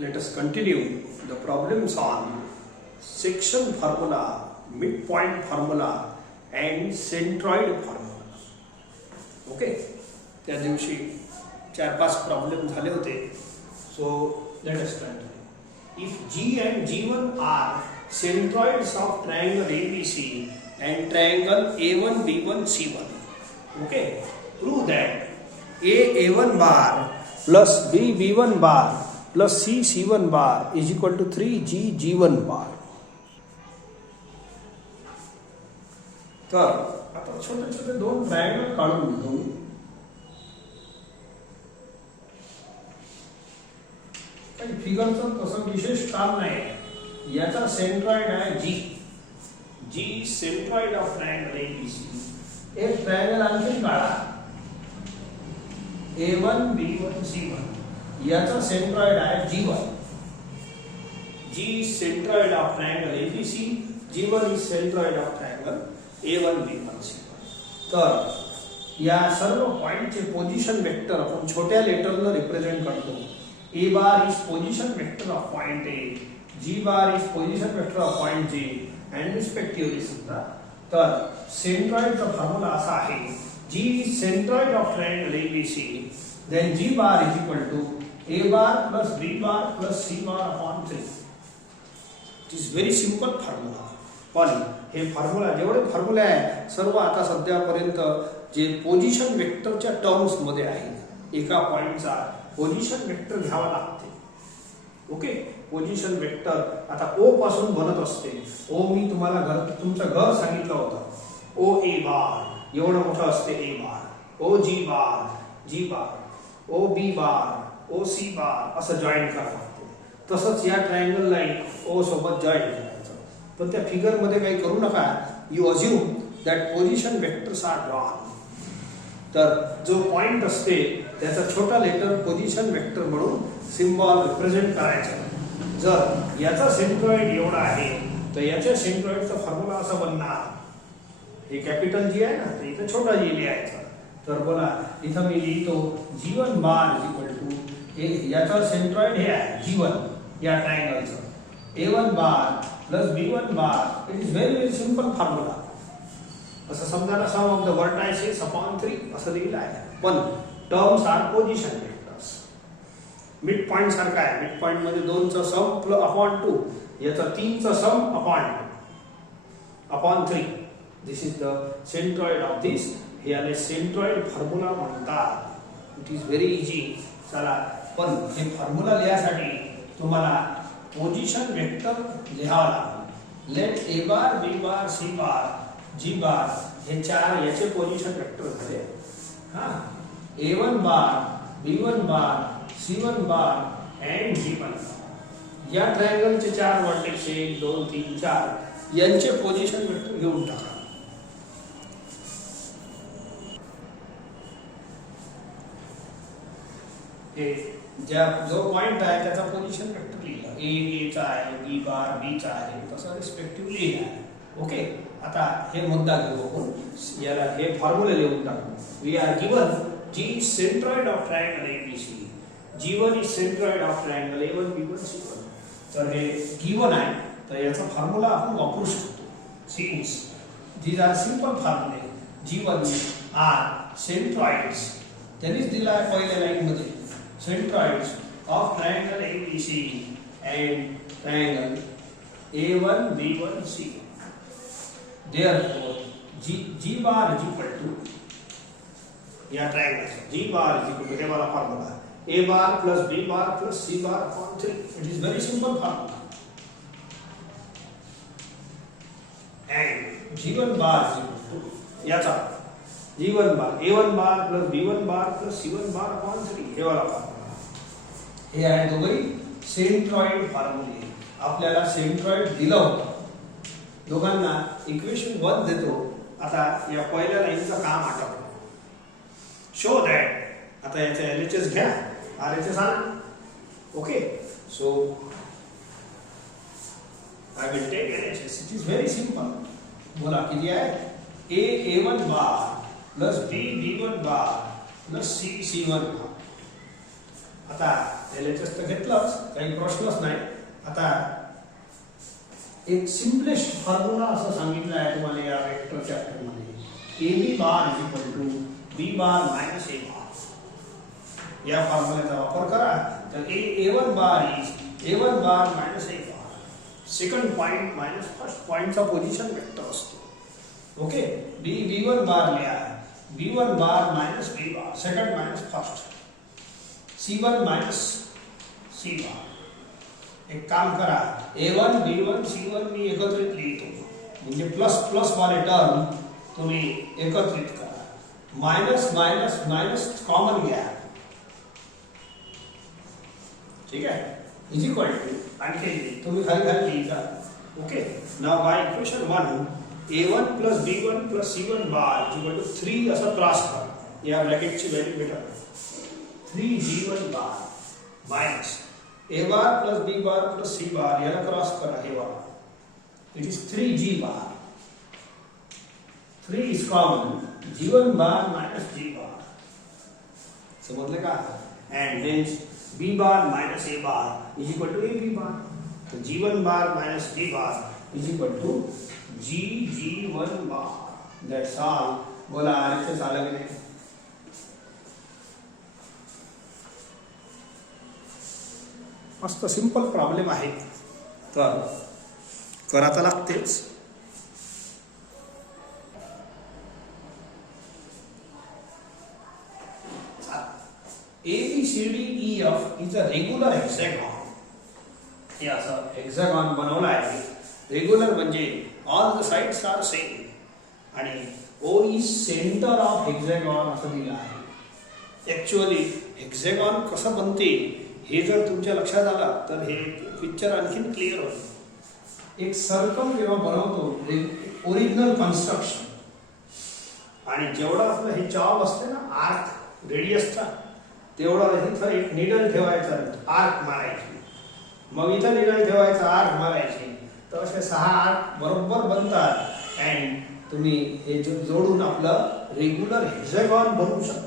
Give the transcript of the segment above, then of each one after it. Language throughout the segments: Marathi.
Let us continue the problems on section formula, midpoint formula and centroid formula. Okay, त्या दिवशी 4-5 प्रॉब्लेम झाले होते. So let us continue. If G and G1 are centroids of triangle ABC and triangle A1 B1 C1, okay, prove that A1 bar plus B1 bar plus C1 bar is equal to 3G G1 bar. तर आता छोटे छोटे दोन ट्रायंगल काढून घेऊ. काही फिगरचं तसं विशेष काम नाही. याचा सेंट्रॉइड आहे G centroid of triangle ABC. एक ट्रायंगल आणखी काढा A1 B1 C1. याचा सेंट्रॉइड आहे G1. G centroid of triangle ABC. G1 is centroid of triangle A1 B1 C1. तर या सर्व पॉइंटचे पोझिशन वेक्टर आपण छोट्या लेटरने रिप्रेझेंट करतो. A bar is position vector of point A, G bar is position vector of point G and respectively सुद्धा. तर सेंट्रॉइडचा फॉर्म्युला असा आहे. G is centroid of triangle ABC, then G bar is equal to A bar plus B bar plus C bar upon 3. It is very simple formula. पण हे फॉर्म्युला जेवढे फॉर्म्युला आहे सर्व आता सध्यापर्यंत जे पोझिशन वेक्टरच्या टर्म्स मध्ये आहेत. एका पॉइंटचा पोझिशन वेक्टर घ्यावा लागते. ओके, पोझिशन वेक्टर आता O पासून बनत असते. O मी तुम्हाला तुमचं घर सांगितलं होतं. O A बार एवढं मोठं असते A bar. O G bar, O B bar, O C बार असं जॉईन करावं लागते. तसंच या ट्रायंगल लाईन O सोबत जॉईन करायचं. पण त्या फिगर मध्ये काही करू नका. You assume that position vectors are drawn. तर जो पॉइंट असते त्याचा छोटा लेटर पोझिशन वेक्टर म्हणून सिम्बॉल रिप्रेझेंट करायचा. जर याचा सेंट्रॉइड एवढा आहे तर याच्या सेंट्रॉइडचा फॉर्म्युला असा बनणार. हे कॅपिटल जी आहे ना, तर इथं छोटा जी लिहायचा. तर बोला इथं मी लिहितो G1 bar is equal to याचा सेंट्रॉइड हे आहे G1 या ट्रायंगलचं. A1 bar plus B1 bar. It is very simple formula. असं समजा ना, sum of the vertices upon 3 असं लिहिलं आहे. पण terms are position vectors. Mid point सारखा आहे. मिड पॉइंट मध्ये 2 चा सम अपॉन 2, याचा 3 चा sum upon 3. This is the centroid of this. याला सेंट्रॉइड फॉर्म्युला म्हणतात. It is very easy. चला, पण हे फॉर्म्युला लिहायसाठी तुम्हाला पोझिशन वेक्टर लिहावा लागेल. Let A bar B bar C bar G bar हे चार याचे पोझिशन वेक्टर झाले. हा, A1 बार B1 बार C1 बार एंड G1. या ट्रायंगलचे 4 व्हर्टेक्स 1 2 3 4 यांचे पोझिशन वेक्टर घेऊन टाका. हे जो पॉइंट आहे त्याचा पोझिशन वेक्टर लिहिला. A चा आहे, B बार B चा आहे, तसं रिस्पेक्टिव्हली लिहिला. ओके, आता हे मुद्दा घेऊ आपण. याला हे फॉर्म्युला लिहून टाकू. We are given G is centroid of triangle ABC. G1 is centroid of triangle A1 B1 C1. तर हे गिवन आहे, तर याचा फॉर्म्युला आपण वापरू शकतो. Since these are simple फॉर्म्युले. G1 are centroids. त्यांनीच दिला आहे पहिल्या लाईन मध्ये. Centroids of triangle ABC and triangle A1 B1 C1. Therefore, G bar is equal to या triangle G bar is equal to हे वाला formula A bar plus B bar plus C bar upon 3. It is very simple formula. And G1 bar is equal to याचा G1 bar A1 bar plus B1 bar plus C1 bar upon 3 हे वाला फॉर्म्युला. हे आहे दोघे सेंट्रॉइड फॉर्म्युले. आपल्याला सेंट्रॉइड दिलं होतं. दोघांना इक्वेशन 1 देतो. आता या पहिल्या लाईनचं काम आठवलं. शो दॅट आता याचे LHS घ्या, RHS आणा. Okay, so I will take LHS. It is very simple. बोला किती आहे. A1 bar plus B B1 bar plus C C1 bar. आता LHS तर घेतलाच, काही प्रश्नच नाही. आता एक सिम्पलेस्ट फॉर्म्युला असं सांगितलं आहे तुम्हाला या वेक्टर चॅप्टर मध्ये, AB bar is equal to B bar minus A bar. या फॉर्म्युल्याचा वापर करा तर A1 bar is A1 bar minus A bar. Second point minus first पॉइंटचा पोझिशन वेक्टर असतो. ओके, B1 बार लिहा, B1 bar minus B bar, second minus first, C1 minus C bar. एक काम करा, A1 B1 C1 मी एकत्रित लिहितो, म्हणजे प्लस प्लस वाले टर्म तुम्ही एकत्रित करा. मायनस मायनस मायनस कॉमन घ्या. ठीक आहे, इज इक्वल टू आणखी तुम्ही खाली खाली लिहिता. Okay, now by equation 1 A1 plus B1 plus C1 bar is equal to 3 असा क्रॉस करा. या ब्रॅकेटची व्हॅल्यू भेटा 3G1 bar minus A bar plus B bar plus C bar याला क्रॉस करा. हे वाला it is 3G bar. 3 is common, G1 bar minus G bar. समझले का? And hence B bar minus A bar is equal to AB बार. तो G1 bar minus G bar is equal to G1 bar. That's all. बोला RHS आला की नाही? मस्त सिंपल प्रॉब्लेम आहे, तर करा तर लागतेच. ABCDEF is a regular hexagon. हे असं हेक्सागॉन बनवला आहे. रेग्युलर म्हणजे all the sides are same आणि O is centre of hexagon असं दिलं आहे. ऍक्च्युअली हेक्सागॉन कसं बनते हे जर तुमच्या लक्षात आलं तर हे पिक्चर आणखीन क्लिअर होईल. एक सर्कल जेव्हा बनवतो ओरिजिनल कन्स्ट्रक्शन, आणि जेवढा आपलं हे जॉब असते ना आर्क रेडियसचा, तेवढा इथं एक निडल ठेवायचा, आर्क मारायची, मग इथं निडल ठेवायचा, आर्क मारायची, तर असे 6 आर्क बरोबर बनतात. अँड तुम्ही हे जोडून आपलं रेग्युलर हेक्सागॉन बनवू शकता.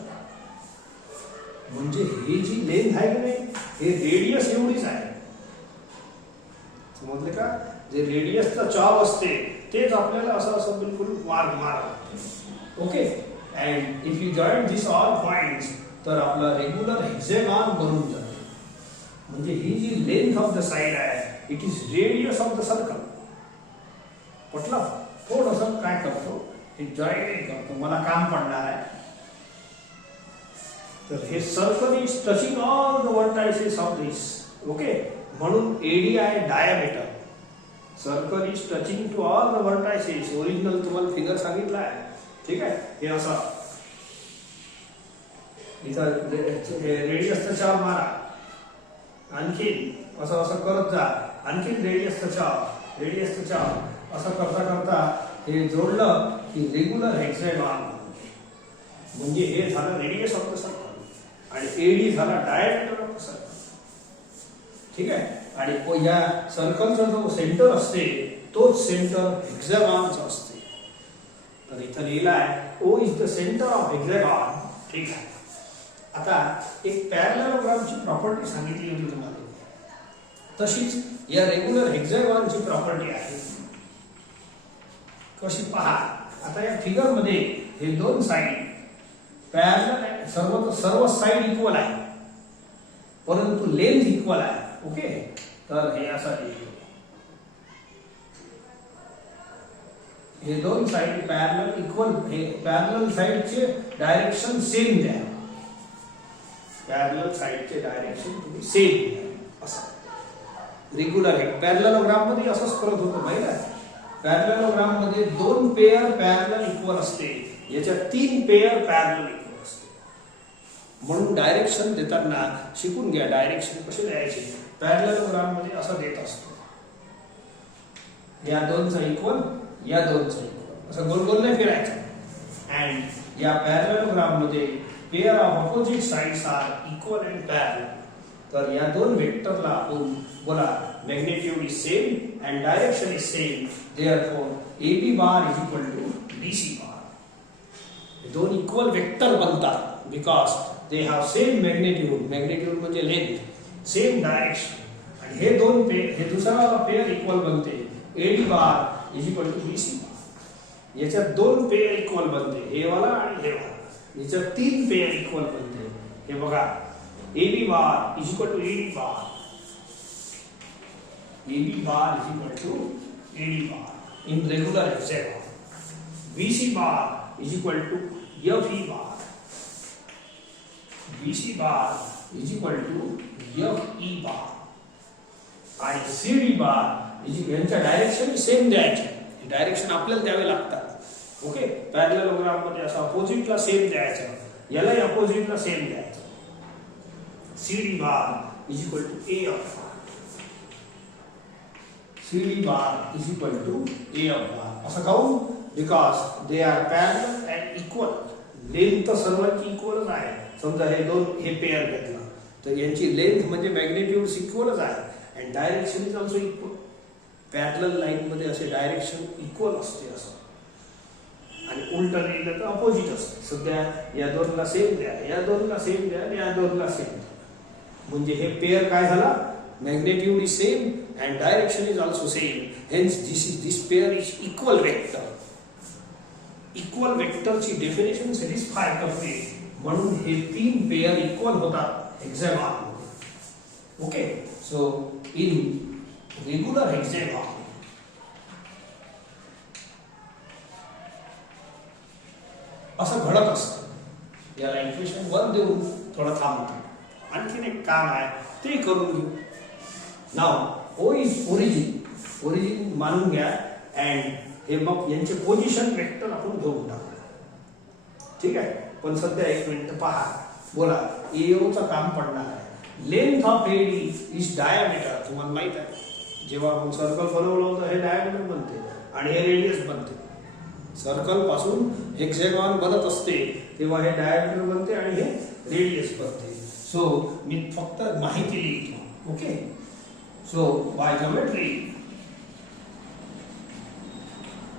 म्हणजे ही जी लेंथ आहे की नाही, हे रेडियस एवढीच आहे. समजले का? जे रेडियसचा चॉप असते तेच आपल्याला असं असं बिलकुल मार. Okay, and if you join this all points तर आपला रेग्युलर हेक्सागॉन बनून जाते. म्हणजे ही जी लेंथ ऑफ द साइड आहे it is radius of the circle. म्हटलं थोडंसं काय करतो, हे जॉईन करतो, मला काम पडणार आहे. तर हे circle is touching all the vertices of this. Okay, म्हणून ADI diameter. Circle is touching to all the vertices. Original तुम्हाला फिगर सांगितला आहे. ठीक आहे, हे असं इथं रेडियसचा चाप मारा, आणखीन असं असं करत जा, आणखीन रेडियसचा चाप असं करता करता हे जोडलं की रेग्युलर हेक्सागॉन. म्हणजे हे झालं रेडियस ऑफ द सर्कल आणि AD झाला डायमीटर ऑफ द सर्कल. ठीक आहे, आणि या सर्कलचा जो सेंटर असते तोच सेंटर हेक्सागॉनचा असते. तर इथं लिहिला आहे O is the centre of hexagon. ठीक आहे, आता एक पॅरलेलोग्रामची प्रॉपर्टी सांगितली होती तुम्हाला, तशीच या रेग्युलर हेक्सागॉनची प्रॉपर्टी आहे. कशी पहा, आता या फिगर मध्ये हे दोन साइड पॅरलल आहे, सर्व साइड इक्वल आहे, परंतु लेंथ इक्वल आहे. ओके, तर हे असं लिहितो, हे दोन साइड पॅरलल इक्वल, हे पॅरलल साइडचे डायरेक्शन सेम द्या. पॅरलल साइडचे डायरेक्शन तुम्ही सेम द्या. असं रेग्युलर आहे. पॅरलेलोग्राम मध्ये असंच करत होतो माहिती आहे. पॅरलेलोग्राम मध्ये 2 पेअर पॅरलल इक्वल असते, याच्यात 3 पेअर पॅरलल इक्वल असते. म्हणून डायरेक्शन देताना शिकून घ्या, डायरेक्शन कसे द्यायचे. पॅरलेलोग्राम मध्ये असं देत असतो, या दोनचा इक्वल, या दोनचा इक्वल, असं गोल गोल नाही फिरायचं. अँड या पॅरलेलोग्राम मध्ये pair of opposite sides are equal and parallel. तर या दोन वेक्टरला आपण बोला magnitude is same and direction is same. Therefore AB bar is equal to BC bar. दोन इक्वल वेक्टर बनतात because they have same magnitude. Magnitude म्हणजे लेंथ सेम डायरेक्शन, आणि हे दोन पेअर, हे दुसरा पेअर इक्वल बनते AD bar is equal to BC bar. याच्यात दोन पेअर इक्वल बनते, हे वाला आणि हे वाला. याच्यात तीन पेअर इक्वल बनते. हे बघा, AB bar is equal to AD bar, AB bar is equal to AD bar in regular hexagon. BC bar is equal to FE bar, BC bar is equal to FE bar, आणि सीडी बार इज यांच्या डायरेक्शन सेम द्यायचे. डायरेक्शन आपल्याला द्यावे लागतात. ओके, पॅरलेलोग्राम मध्ये असं अपोजिटला सेम द्यायचं, याला अपोजिटला सेम द्यायचं. CD bar is equal to A F bar, CD bar is equal to A F bar. असं काऊन? Because they are parallel and equal. Length तर सर्वांची इक्वलच आहे. समजा हे दोन, हे पेअर घेतलं तर यांची लेंथ म्हणजे मॅग्निट्यूड इक्वलच आहे, and direction is also equal. Parallel line मध्ये असे डायरेक्शन इक्वल असते असं, आणि उलट लिहिलं तर अपोजिट असते. सध्या या दोनला सेम द्या, या दोनला सेम द्या, या दोनला सेम द्या, म्हणजे हे पेअर काय झाला? Magnitude is same and direction is also same. Hence this pair is equal vector. Equal वेक्टरची डेफिनेशन सॅटिस्फाय करते, म्हणून हे तीन पेअर इक्वल होतात hexagon. Okay, so in regular hexagon असं घडत असतं. याला इक्वेशन 1 देऊन थोडं थांबतो. आणखीन एक काम आहे ते करून घेऊ. नाव ओ इज ओरिजिन, ओरिजिन मानून घ्या, अँड हे मग यांचे पोझिशन वेक्टर आपण घेऊन टाकू. ठीक आहे, पण सध्या एक मिनिट पहा. बोला, एओचं काम पडणार आहे. Length of AD is diameter. तुम्हाला माहित आहे, जेव्हा आपण सर्कल बनवलं होतं हे डायमीटर बनते आणि हे रेडियस बनते. सर्कल पासून हेक्सागॉन बनत असते तेव्हा हे डायमीटर बनते आणि हे रेडियस बनते. सो मी फक्त माहिती लिहितो. ओके, सो बाय ज्योमेट्री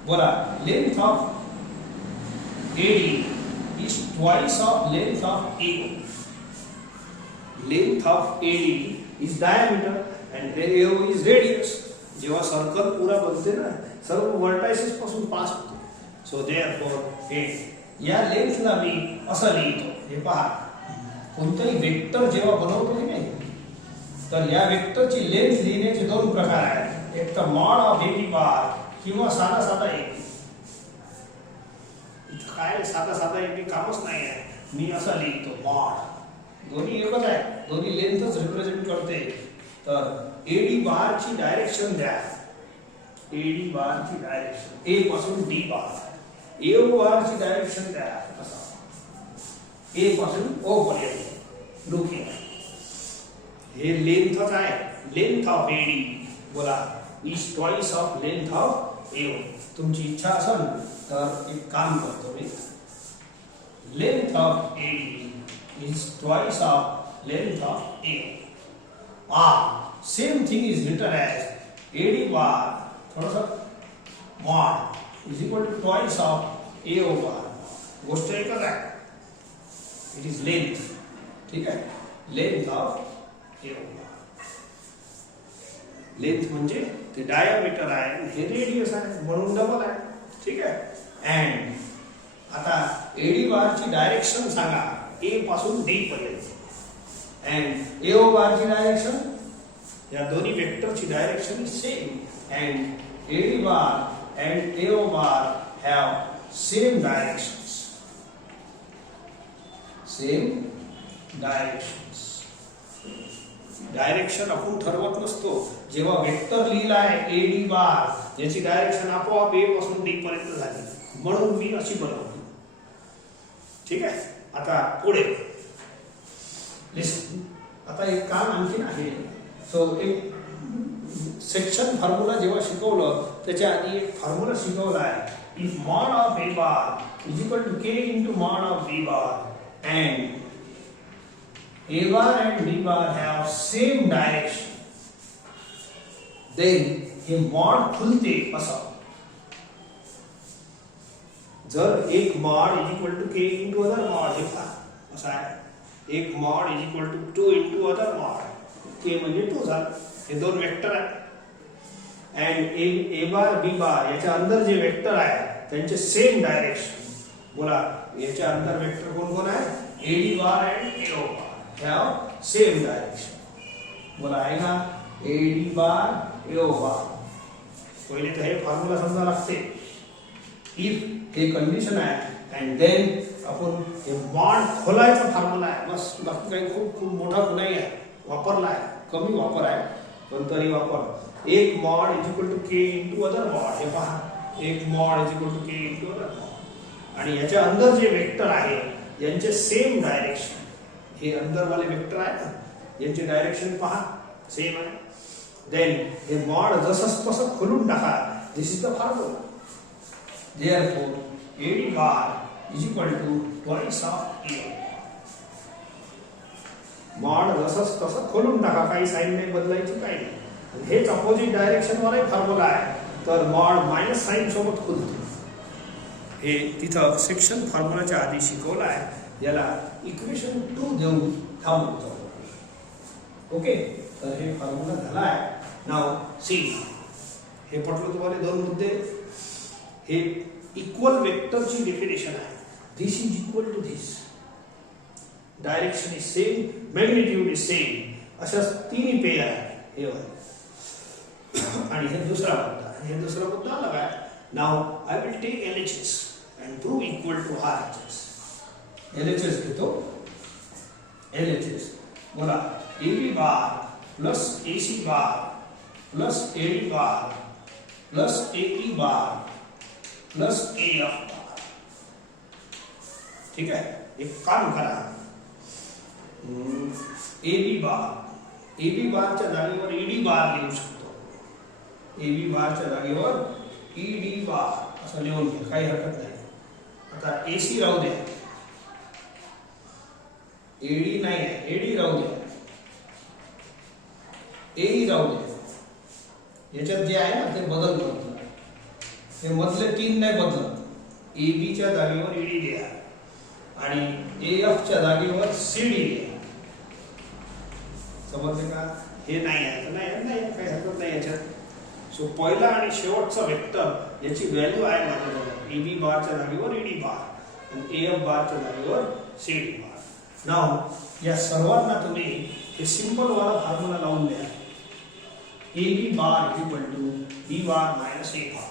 बोला, length of AD is twice of length of AO. Length of AD is diameter and AO is radius. जेव्हा सर्कल पुरा बनते ना, सर्व वर्टायसेस पासून पास होते. सो देअरफॉर या लेंथला मी असं लिहितो. हे पहा, कोणतंही वेक्टर जेव्हा बनवतो की नाही, तर या वेक्टरची लेंथ लिहिण्याचे दोन प्रकार आहेत. एक तर मॉड ऑफ एबी बार किंवा साधा साधा एबी. काय साधा साधा एबी कामच नाही आहे. मी असं लिहितो मॉड. दोन्ही एकच आहे, दोन्ही लेंथच रिप्रेझेंट करते. तर एडी बारची डायरेक्शन द्या. एडी बारची डायरेक्शन ए पासून डी बार. एओ बारची डायरेक्शन द्या. ए पासून ओ पर्यंत. लुक हियर, हे लेंथच आहे. लेंथ ऑफ एडी बोला is twice of length of AO. तुमची इच्छा असेल तर एक काम करतो मी. Length of AD is twice of length of AO. Same thing is written as AD bar थोड़ा सा mod is equal to twice of AO bar. गोष्ट एकच आहे. It is length. ठीक आहे, length of AO bar. Length म्हणजे ते डायमीटर आहे, हे रेडियस आहे, म्हणून डबल आहे. ठीक आहे, अँड आता एडी बारची डायरेक्शन सांगा ए पासून डी पर्यंत. अँड एओ बारची डायरेक्शन, या दोन्ही वेक्टरची direction same. And AD bar and AO bar have same directions. Same directions. Direction आपण ठरवत नसतो. जेव्हा वेक्टर लिहिला आहे एडी बार, याची डायरेक्शन आपोआप ए पासून डी पर्यंत झाली, म्हणून मी अशी बनवली. ठीक आहे, आता पुढे लिस्ट. आता एक काम आणखीन आहे. सो एक सेक्शन फॉर्म्युला जेव्हा शिकवलं त्याच्या आधी एक फॉर्म्युला शिकवला आहे. If mod of A bar is equal to K into mod of B bar and A bar and B bar have same direction, then हे मॉड खुलते असं. जर एक mod is equal to K into other mod, हे पहा असं आहे. एक mod is equal to 2 into other mod. K म्हणजे 2 झालं. हे दोन वेक्टर आहेत. अँड ए बार बी बार याच्या अंदर जे वेक्टर आहे त्यांचे सेम डायरेक्शन. बोला याच्या अंदर वेक्टर कोण कोण आहे? AD bar and AO bar have same direction. बोला आहे का? AD bar AO bar. पहिले तर हे फॉर्म्युला समजा लागते. इफ हे कंडिशन आहे अँड देन आपण हे बॉन्ड खोलायचा फॉर्म्युला आहे. बस बाकी काही खूप खूप मोठा नाही आहे. वापरला आहे, कमी वापर आहे पण तरी वापर. एक mod is equal to K into other mod. हे पहा, एक mod is equal to K into other mod. आणि याच्या अंदर जे वेक्टर आहे यांचे सेम डायरेक्शन. हे अंदरवाले वेक्टर आहे ना, यांचे डायरेक्शन पहा सेम आहे. देन हे मॉड जसं तसं खोलून टाका. This is the formula. Therefore AD bar is equal to twice of A. Mod जसं तसं खोलून टाका. काही साइन नाही बदलायची, काही नाही. हेच अपोजिट डायरेक्शन वाला फॉर्म्युला आहे. तर मॉड मायनस साइन सोबत खुलते. हे तिथं सेक्शन फॉर्म्युलाच्या आधी शिकवलं आहे. याला इक्वेशन 2 देऊन थांबवतो. ओके, तर हे फॉर्म्युला झाला आहे. नाव सी. हे पटलं तुम्हाला? दोन मुद्दे. हे इक्वल वेक्टरची डेफिनेशन आहे. This is equal to this. Direction is same, magnitude is same. अशा तीन पेयर आहे हे वाले. आणि हे दुसरा मुद्दा. हे दुसरा मुद्दा आला काय? Now I will take LHS and prove equal to RHS. LHS घेतो. LHS बोला AB bar plus AC bar plus AD bar plus AE bar plus AF bar. ठीक आहे. एक काम करा. AB बारच्या जागेवर ED बार लिहू शकतो. AB बारच्या जागेवर ED बार असं लिहून घ्या, काही हरकत नाही. आता AC राहू द्या, AD नाही आहे, AD राहू द्या, AE राहू द्या. याच्यात जे आहे ना ते बदल करतो. हे मधले तीन नाही बदलत. AB च्या जागेवर ED द्या आणि AF च्या जागेवर CD द्या. समजले का? हे नाही आहे तर नाही, काही हरकत नाही याच्यात. सो पहिला आणि शेवटचा वेक्टर याची व्हॅल्यू आहे माझ्याजवळ. AB बारच्या जागेवर ED बार आणि AF बारच्या जागेवर CD बार. नाव या सर्वांना तुम्ही हे सिंपल वाला फॉर्म्युला लावून द्या. AB bar is equal to B bar minus A bar.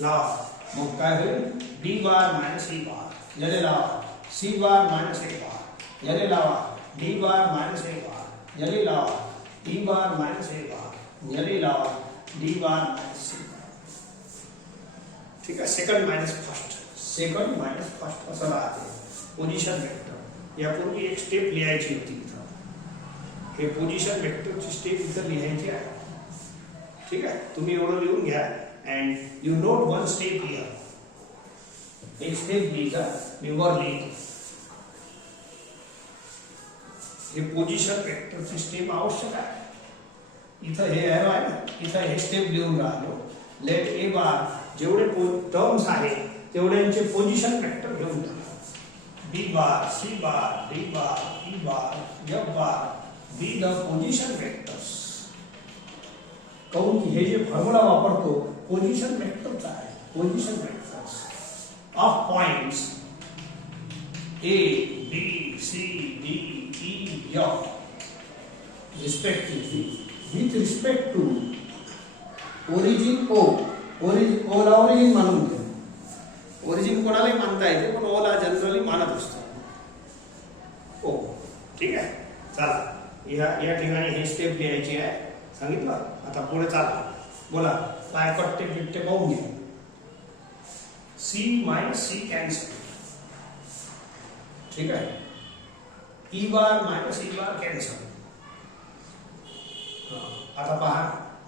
लावा. मग काय होईल? D bar minus E bar. याने लावा. C bar minus A bar. याने लावा. D bar minus A bar. याने लावा. E bar minus A bar. याने लावा. D bar minus C bar. ठीक आहे. सेकंड मायनस फर्स्ट असं राहते. Position vector. यापूर्वी एक स्टेप लिहायची होती इथं. हे पोझिशन वेक्टरची स्टेप इथं लिहायची आहे. ठीक आहे. तुम्ही एवढं लिहून घ्या. And you note one step here. एक स्टेप लिहिजा. मी वर लिहितो. हे पोझिशन वेक्टरची स्टेप आवश्यक आहे. इथं हे एरो आहे ना, इथं हे स्टेप लिहून राहिलो. लेट ए बार जेवढे टर्म्स आहे तेवढ्यांचे पोझिशन वेक्टर घेऊन टाका. B bar, C bar, D bar, E bar, F bar be the position vectors. कहून की हे जे फॉर्म्युला वापरतो पोझिशन वेक्टरचा आहे. Position vectors of points A, B, C, D, E, F respectively with respect to origin O. O ला origin मानून घ्या. ओरिजिन कोणालाही मानता येते पण O ला जनरली मानत असतो. O. ठीक आहे. चला या ठिकाणी हे स्टेप लिहायची आहे. सांगितलं. आता पुढे चला. बोला काय कट्टे बिट्टे पाहून घ्या. C minus C cancel. ठीक आहे. E बार मायनस E बार कॅन्सल. आता पहा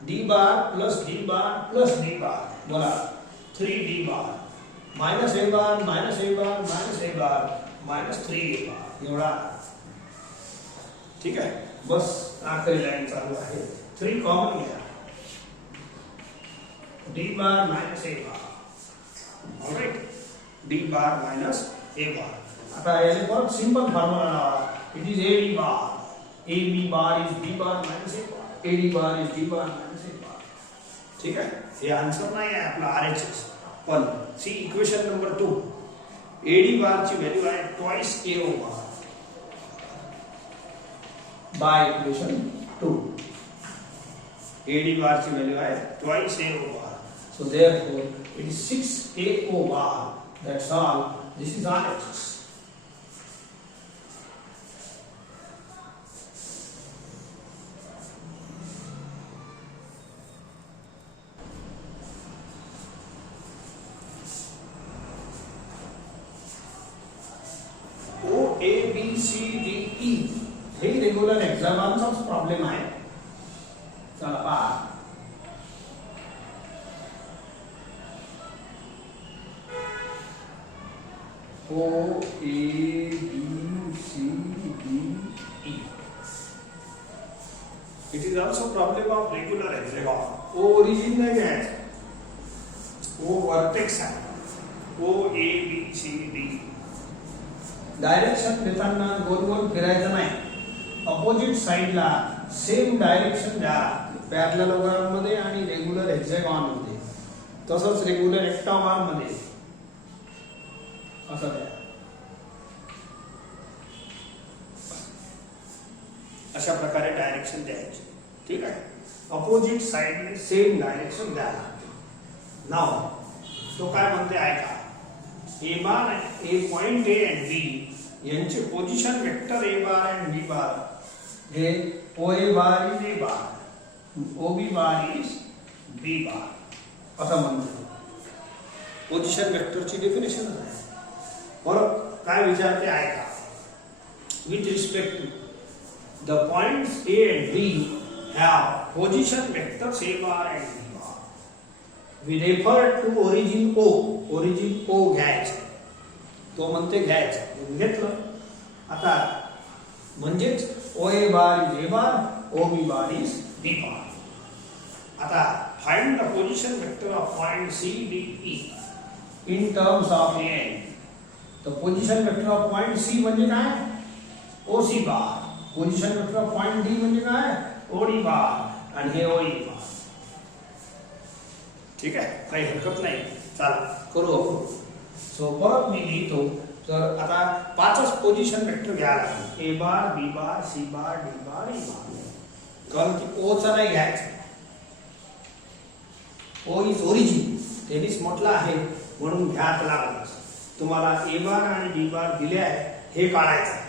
D bar plus D bar plus D बार. बोला 3D bar minus A bar minus A bar minus A bar minus 3A बार एवढा. ठीक आहे. बस आखरी लाईन चालू आहे. 3 कॉमन घ्या. D bar minus A bar. Alright. D bar minus A बार. आता याने परत सिंपल फॉर्म्युला लावा. It is AD bar. AB bar is B bar minus A bar, AD bar is D bar minus A bar. ठीक है, हे आन्सर नाही आहे आपला RHS. पण सी इक्वेशन नंबर 2, AD बार ची व्हॅल्यू आहे twice AO bar by equation 2. AD बार ची व्हॅल्यू आहे twice AO bar. So therefore it is 6 AO bar. That's all. This is RHS. O A B C D E हे रेग्युलर एक्झामचाच प्रॉब्लेम आहे. चला पहा. O A B C D E. It is also problem of regular hexagon. O origin नाही घ्यायचा. O vertex आहे. O A B C D. Direction देताना गोल गोल फिरायचं नाही. अपोजिट साइडला सेम डायरेक्शन द्या. पॅरललोग्राम मध्ये आणि रेग्युलर हेक्सागॉन मध्ये. तसंच रेग्युलर हेक्टागॉन मध्ये असं द्या. अशा प्रकारे डायरेक्शन द्यायचे. ठीक आहे. अपोजिट साइडने सेम डायरेक्शन द्या. नाव तो काय म्हणते ऐका. ए बार ए पॉइंट ए एंड बी यांचे position vector A bar and B bar हे O A bar is a bar, O B bar is B बार असं म्हणतो. पोझिशन वेक्टरची डेफिनेशन आहे. बरोबर काय विचारते ऐका. With respect to the points A and B have position vectors A bar and B bar. We refer to origin O. Origin O घ्यायचं. तो म्हणते घ्यायचं. घेतलं. आता म्हणजेच ओ A bar is a bar, O B bar is B bar. आता find the position vector of point C D E in terms of N. तर position vector of point C म्हणजे काय? O C bar. Position vector of point D म्हणजे काय? ओ डी बार आणि हे ओ ई बार. ठीक आहे, काही हरकत नाही. चला करू आपण. सो परत मी लिहितो. तर आता पाचच पोझिशन वेक्टर घ्यायला लागेल. A bar, B bar, C bar, D bar, E bar. कारण की ओ चा नाही घ्यायचं. O is origin. त्यांनीच म्हटलं आहे म्हणून घ्यायला लागलं. तुम्हाला ए बार आणि डी बार दिले आहे हे काढायचं आहे.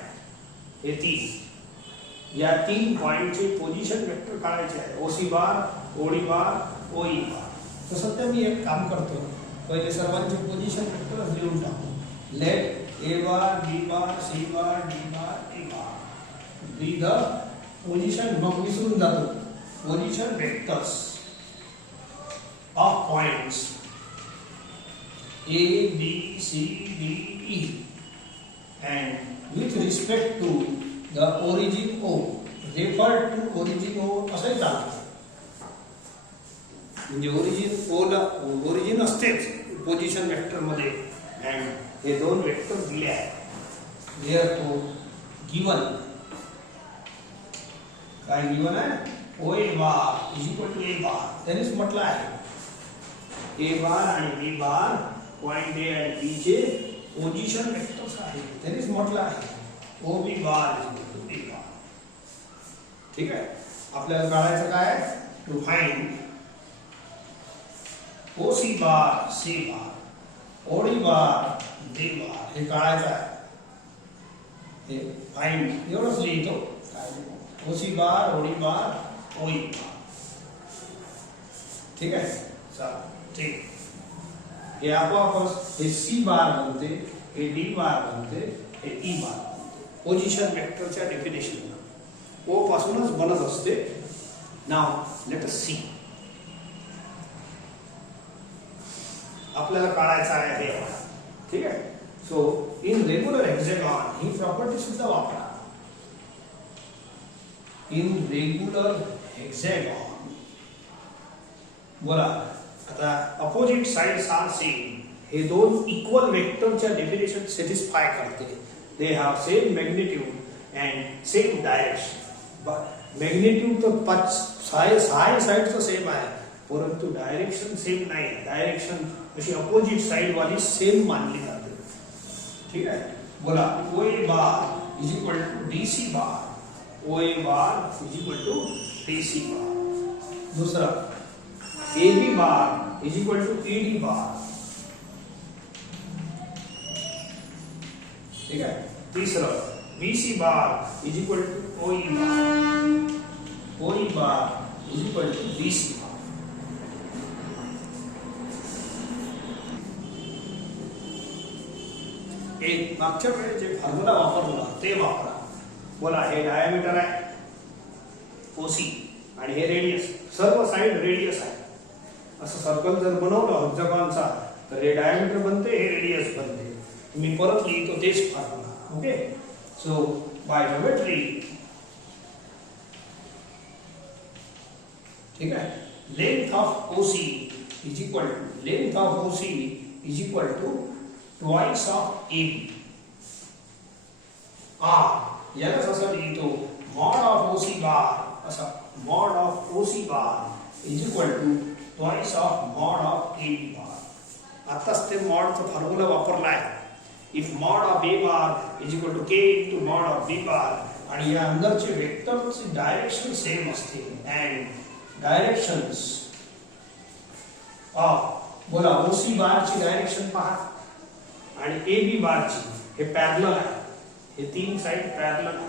हे 3 या 3 पॉइंटचे पोझिशन वेक्टर काढायचे आहे. ओ C bar, O D bar, O E बार. तर सध्या मी एक काम करतो. पहिले सर्वांचे पोझिशन वेक्टर लिहून टाकू. Let A bar, B bar, C bar, D bar, E bar be the position. मग विसरून जातो. Position vectors of points A, B, C, D, E and with respect to the origin O, refer to origin O असं चालतं. म्हणजे ओरिजिन ओ ला ओरिजिन असतेच पोझिशन वेक्टर मध्ये. अँड हे 2 वेक्टर दिले आहेत. therefore given काय गिवन आहे? ओ A bar is equal to ए बार. त्यांनीच म्हटलं आहे ए बार आणि बी बार पॉइंट ए आणि बी चे पोझिशन वेक्टर्स आहेत. त्यांनीच म्हटलं आहे O B bar is equal to B bar. ठीक आहे. आपल्याला काढायचं काय? To find O C bar, C bar, O D bar, D bar. हे काढायचं आहे. हे फाइंड एवढंच लिहितो. O C bar, O D bar, O E bar. ठीक आहे. चला ठीक. हे आपोआपच हे सी बार बनते, हे डी बार बनते, हे ई बार बनते. पोझिशन वेक्टरच्या डेफिनेशन ओ पासूनच बनत असते. नाव लेट अस सी. आपल्याला काढायचं आहे हे. ठीक आहे. सो इन रेग्युलर हेक्सागॉन ही प्रॉपर्टी सुद्धा वापरा. इन रेग्युलर हेक्सागॉन बोला. आता अपोजिट साइड्स आर सेम. हे 2 इक्वल वेक्टरच्या डेफिनेशन सॅटिस्फाय करते. They have same magnitude and same direction. Magnitude तर 5 6 साइडचं सेम आहे, परंतु डायरेक्शन सेम नाही. डायरेक्शन अशी अपोजिट साइड वाली सेम मानली जाते. ठीक आहे. बोला O A bar is equal to D C bar. O A bar is equal to D C bar. दूसरा A B bar is equal to E D bar. ठीक है. तीसरा B C bar is equal two O E bar. O E bar is equal to B C bar. एक मागच्या वेळेस जे फॉर्म्युला वापरला ते वापरा. बोला हे डायमीटर आहे ओसी आणि हे रेडियस, सर्व साइड रेडियस आहे. असं सर्कल जर बनवलं हेक्सागॉनचा तर हे डायमीटर बनते, हे रेडियस बनते. मी परत लिहितो तेच formula. Okay. So by geometry, ठीक आहे, length of OC is equal to twice of AB. यालाच असं लिहितो mod of OC bar असा. mod of OC bar is equal to twice of mod of AB bar. आताच ते मॉडचा फॉर्म्युला वापरला आहे. if mod of A bar is equal to K into mod of B bar आणि या अंदरचे वेक्टरची डायरेक्शन सेम असते and directions of बोला OC bar ची डायरेक्शन पहा आणि ए बी बारची हे पॅरलल आहे. हे तीन साइड पॅरलल आहे.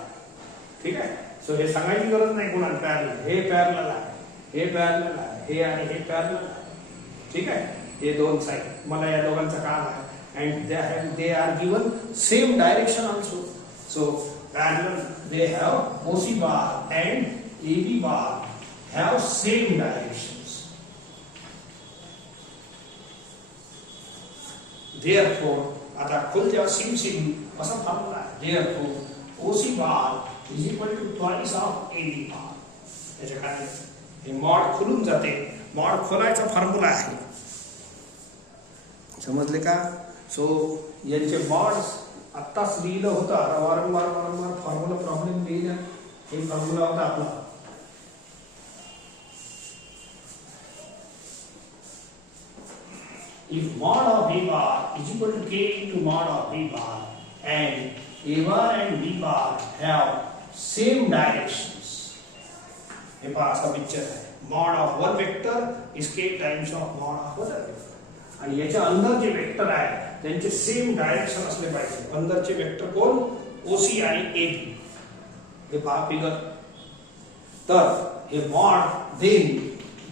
ठीक आहे. सो हे सांगायची गरज नाही कोणाला. पॅरलल हे पॅरलल आहे, हे पॅरलल आहे, हे आणि हे पॅरलल आहे. ठीक आहे. हे दोन साइड मला या दोघांचं काम आहे and they are given same direction also. So parallel they have OC bar and A B bar have same directions. therefore आता खुलत्या सिम असा फॉर्म्युला आहे. therefore OC bar is equal to twice of AB bar. याच्या खाली हे मॉड खुलून जाते. मॉड खोलायचा फॉर्म्युला आहे. समजले का? सो यांचे मॉड्स आत्ताच लिहिलं होतं. वारंवार फॉर्म्युला प्रॉब्लेम लिहिला. हे फॉर्म्युला होता आपला. if mod of A bar is equal to K into mod of B bar and A bar and B bar have same directions. हे पहा असा पिक्चर आहे. mod of one vector is K times of mod of other vector. आणि याच्या अंदर जे वेक्टर आहे त्यांचे सेम डायरेक्शन असले पाहिजे. अंदरचे वेक्टर कोण? OC आणि AB. हे पहा फिगर. तर हे mod then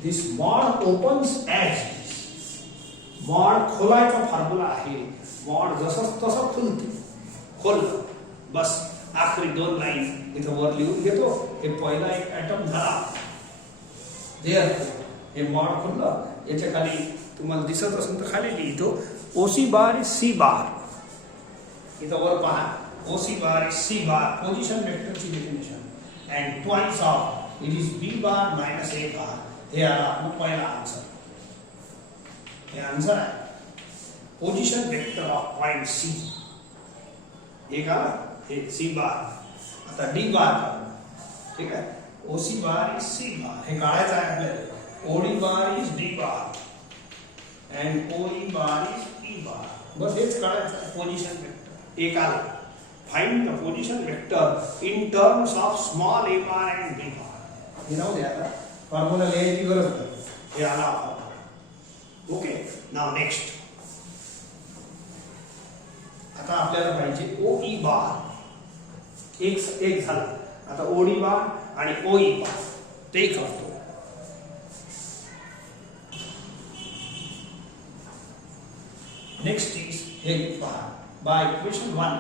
this mod opens as mod खोलायचा फॉर्म्युला आहे. मॉड जसं तसं खुलते. खोललं बस. आखरी दोन लाईन इथं वर लिहून घेतो. हे पहिला एक ऍटम झाला. हे मॉड खुललं. याच्या खाली तुम्हाला दिसत असेल तर खाली लिहितो OC bar is C bar. इथं वर पहा OC bar is C bar. Position वेक्टरची definition and twice of it is B bar minus A bar. हे आला आपला पहिला आन्सर. हे आन्सर आहे. Position vector of point C. एक आला हे सी बार. आता डी बार काढू. ठीक आहे. OC bar is C bar. हे काढायचं आहे आपल्याला. OD bar is D bar and OE bar is E बार. बस हेच काढायचं आहे पोझिशन वेक्टर. एक आला. Find the position vector in terms of small A bar and B bar. हे नाव द्या. आता फॉर्म्युला लिहायची गरज नाही. हे आला आपला. ओके. नाव नेक्स्ट. आता आपल्याला पाहिजे ओ ई बार. एक झालं. आता ओडी बार आणि ओ ई बार ते करतो. नेक्स्ट इज हे bar. By equation 1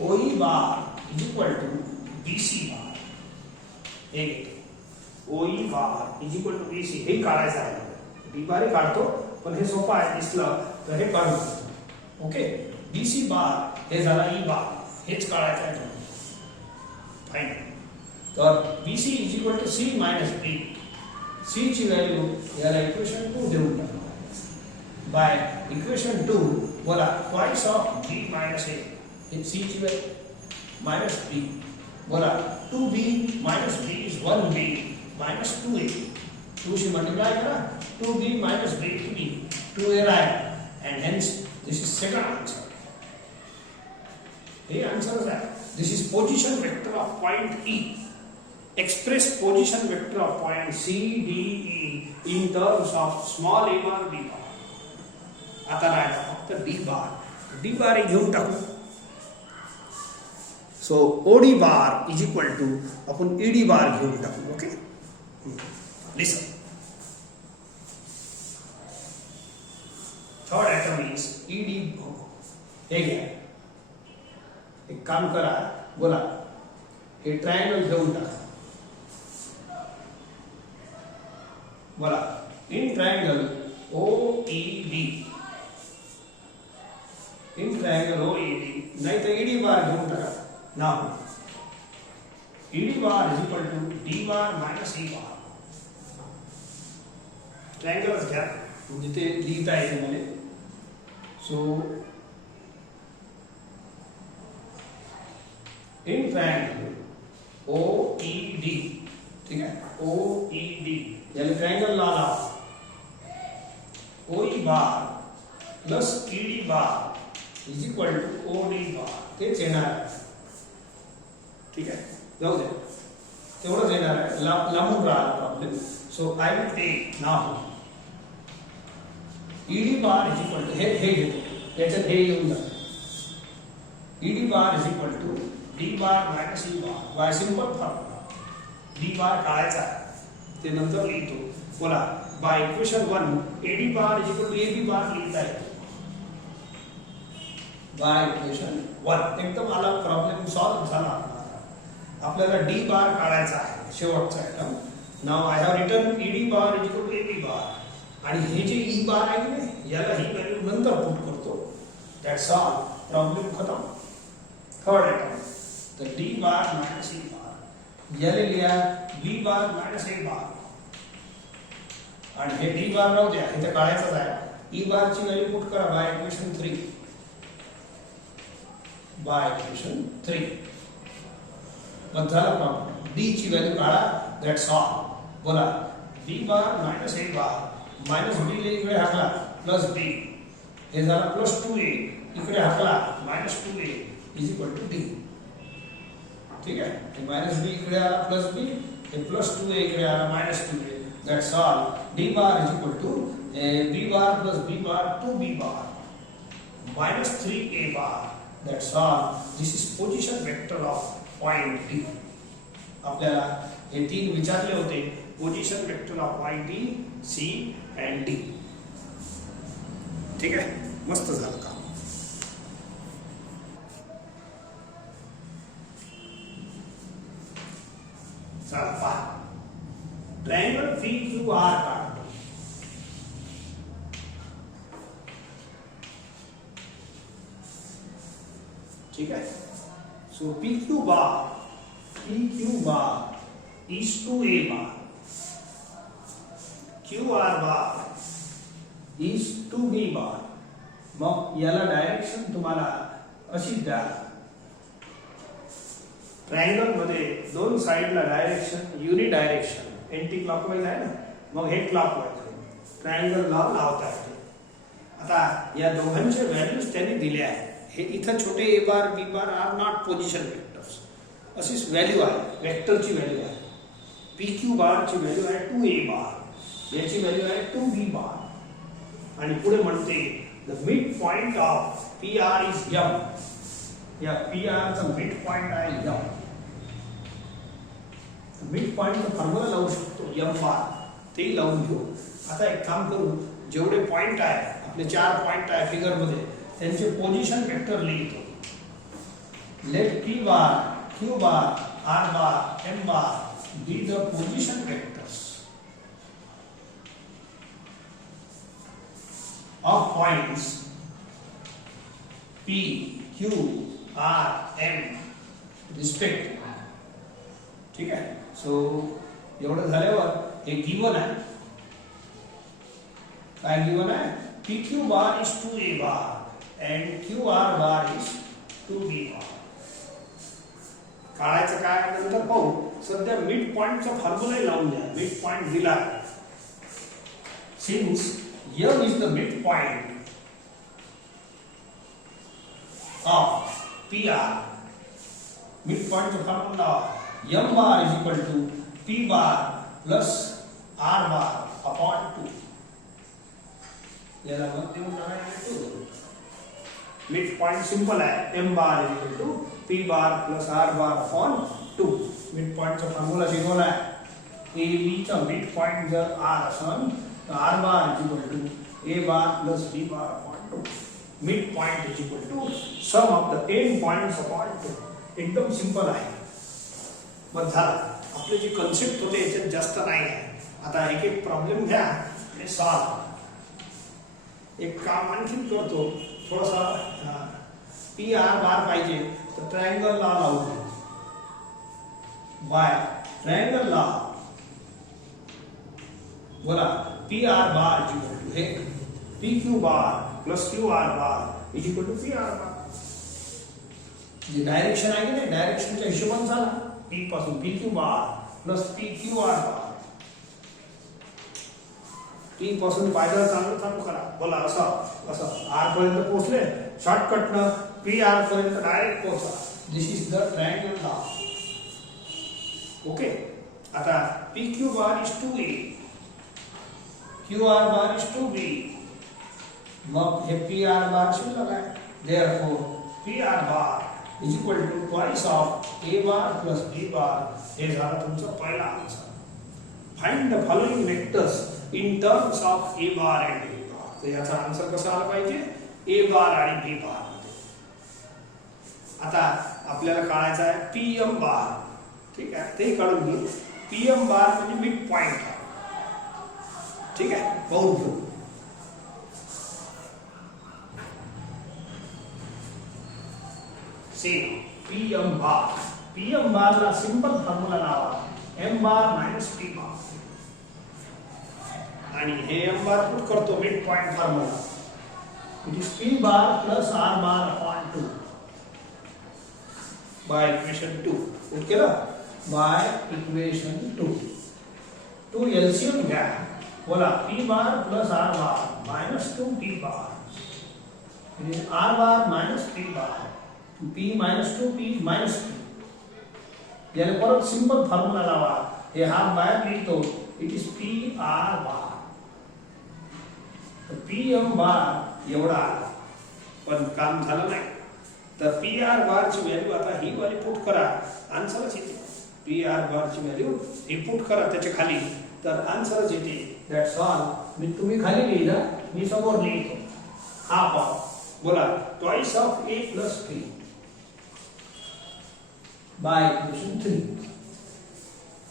O E bar is equal to B C bar. एक OE bar is equal to BC. हे काढायचं आहे. B बार काढतो पण हे सोपं आहे दिसलं तर हे काढू. ओके. BC बार हे झाला E बार. हेच काढायचं आहे. फाईन. तर BC is equal to C minus B. C ची व्हॅल्यू याला इक्वेशन 2 देऊन टाकू. बाय इक्वेशन 2 बोला twice of B minus A. हे C ची व्हॅल्यू मायनस B बोला 2b minus b is 1b minus 2a. 2 say multiply करा 2b minus b 2a right, and hence this is second answer. The answer is that this is position vector of point E. Express position vector of point C, D, E in terms of small a bar, b bar. आता राहिला फक्त d bar. d bar हे घेऊन टाकू. So OD bar is equal to आपण ED bar घेऊन टाकू. Okay, listen. Third atom is ED. हे घ्या, एक काम करा, बोला हे ट्रायंगल घेऊन टाका. बोला in triangle OED, in triangle OED, नहीं तो ED बार घेऊन टाका. Now ED bar is equal to D bar minus E bar. Triangle घ्या, जिथे लिहिता येते मला. सो इन ट्रायंगल OED, ठीक है, OED यानी ट्रायंगल ला लाओ. OE bar plus ED bar is equal to OD bar. तेच येणार आहे. ठीक आहे, जाऊ दे, तेवढंच येणार आहे. लांबून राहिला problem. So I will take now ED bar is equal to हे घेतो, याच्यात हे येऊन जातं. ED bar is equal to D bar minus E bar. By simple formula D bar काढायचा आहे, ते नंतर लिहितो. बोला by equation 1 AD bar is equal to AB bar लिहिता येतो. बाय इक्वेशन 1 एकदम आला, प्रॉब्लेम सॉल्व झाला. आपल्याला D बार काढायचा आहे, शेवटचा item. Now I have written ED bar is equal to AB bar, आणि हे जे E बार आहे की नाही, याला ही व्हॅल्यू नंतर पुट करतो. दॅट्स ऑल, प्रॉब्लेम खतम. थर्ड आयटम तर D bar minus E bar, याला लिहा B bar minus A bar, आणि हे D बार राहू द्या, इथे काढायचाच आहे. E बार ची व्हॅल्यू पुट करा बाय इक्वेशन 3. बाय इक्वेशन 3 मग झाला प्रॉब्लेम. D ची व्हॅल्यू काढा, दॅट्स ऑल. बोला B bar minus A bar minus B ले इकडे हाकला प्लस B, हे झाला प्लस 2A, इकडे हाकला minus 2A is equal to D. ठीक आहे, हे माइनस B इकडे आला प्लस B, हे प्लस 2A इकडे आला minus 2A. That's all. D bar is equal to B bar plus B bar 2B bar minus 3A bar. That's all. This is position vector of point D. आपल्याला हे तीन विचारले होते, position vector of point D, C and D. ठीक आहे, मस्त झालं काम. चला पहा, ट्रायंगल PQR काढतो. ठीक आहे. So PQ bar is to A bar, QR bar is to B bar. मग याला डायरेक्शन तुम्हाला अशी द्या. ट्रायंगल मध्ये दोन साइडला डायरेक्शन युनि डायरेक्शन एंटी क्लॉकवाइज आहे ना, मग हे क्लॉकवाइज आहे. ट्रायंगल ला लावता येते. आता या दोघांचे व्हॅल्यूज त्यांनी दिले आहे. हे इथं छोटे A bar B bar are not position vectors, अशीच व्हॅल्यू आहे, वेक्टरची व्हॅल्यू आहे. PQ बार ची व्हॅल्यू आहे 2A बार, याची व्हॅल्यू आहे 2B बार, आणि पुढे म्हणते the mid point of PR is M. या PR चा मिड पॉइंट आहे M. मिड पॉइंट फॉर्म्युला लावू शकतो M बार, ते लावून घेऊ. आता एक काम करू, जेवढे पॉइंट आहे आपले 4 पॉइंट आहे फिगर मध्ये, त्यांचे पोजिशन वेक्टर लिहितो. Let P bar, Q bar, R bar, M bar be the position vectors of points P, Q, R, M respectively. ठीक आहे. सो एवढं झाल्यावर हे गिवन आहे. काय गिवन आहे? PQ bar is 2A bar and QR bar is 2B bar. काढायचं काय नंतर पाहू. सध्या मिड पॉइंटचा फॉर्म्युला लावून द्या. मिड पॉइंट दिला since m is the mid point of PR. Mid पॉइंटचा formula m bar is equal to p bar plus r bar upon 2. याला मग देऊन टाकायचं. मिड पॉइंट सिंपल आहे. m bar is equal to p bar plus r bar upon 2. Mid पॉइंटचा formula शिकवला आहे. AB चा मिड पॉइंट जर r असेल तर r bar is equal to a bar plus b bar upon 2. Mid point is equal to sum of the end points upon 2. एकदम सिंपल आहे. मग झालं. आपले जे कन्सेप्ट होते याच्यात जास्त नाही आहे. आता एक एक प्रॉब्लेम घ्या आणि सॉल्व. एक काम आणखी करतो. थोडासा PR बार पाहिजे तर ट्रायंगल ला लावू. बाय ट्रायंगल ला बोला PR bar is equal to हे PQ bar plus QR bar is equal to PR bar. जे डायरेक्शन आहे की नाही डायरेक्शनच्या हिशोबाने झाला. P पासून PQ बार प्लस PQR बार. P पासून पायदळ चालू करा. बोला असं R पर्यंत पोहोचले शॉर्टकट न PR पर्यंत डायरेक्ट पोहोचा. This is the triangle law. Okay. आता PQ bar is 2A, QR bar is 2B. मग हे PR बार शिल्लक आहे. Therefore PR bar is equal to twice of A bar plus B bar. हे झालं तुमचं पहिला answer. Find the following vectors in terms of A bar and B bar. तर याचा आन्सर कसा आला पाहिजे A बार आणि B बार. आता आपल्याला काढायचा आहे PM बार. ठीक आहे ते काढून घेऊ. PM बार म्हणजे मिड पॉइंट. ठीक आहे पाहून घेऊ. सी PM बार. PM बार ला सिंपल फॉर्म्युला लावा m बार माइनस p बार. आणि हे m बार पुट करतो mid point formula. It is p bar plus r bar upon 2 bye equation 2. Put केलं बाय इक्वेशन 2. 2 एलसीएम घ्या. बोला p bar plus r bar minus 2p bar. It is r bar minus p bar. p minus 2p minus p. याने परत सिंपल फॉर्म्युला लावा. हे हाफ बाहेर लिहितो. इट इज PR बार. तर PM बार एवढा आला पण काम झालं नाही. तर PR बार ची व्हॅल्यू आता ही वाली पुट करा. आन्सरच येते. PR बार ची व्हॅल्यू ही पुट करा त्याच्या खाली तर आन्सरच येते. That's all. मी तुम्ही खाली लिहिलं मी समोर लिहितो. हाफ ऑफ बोला twice of A plus P by equation 3.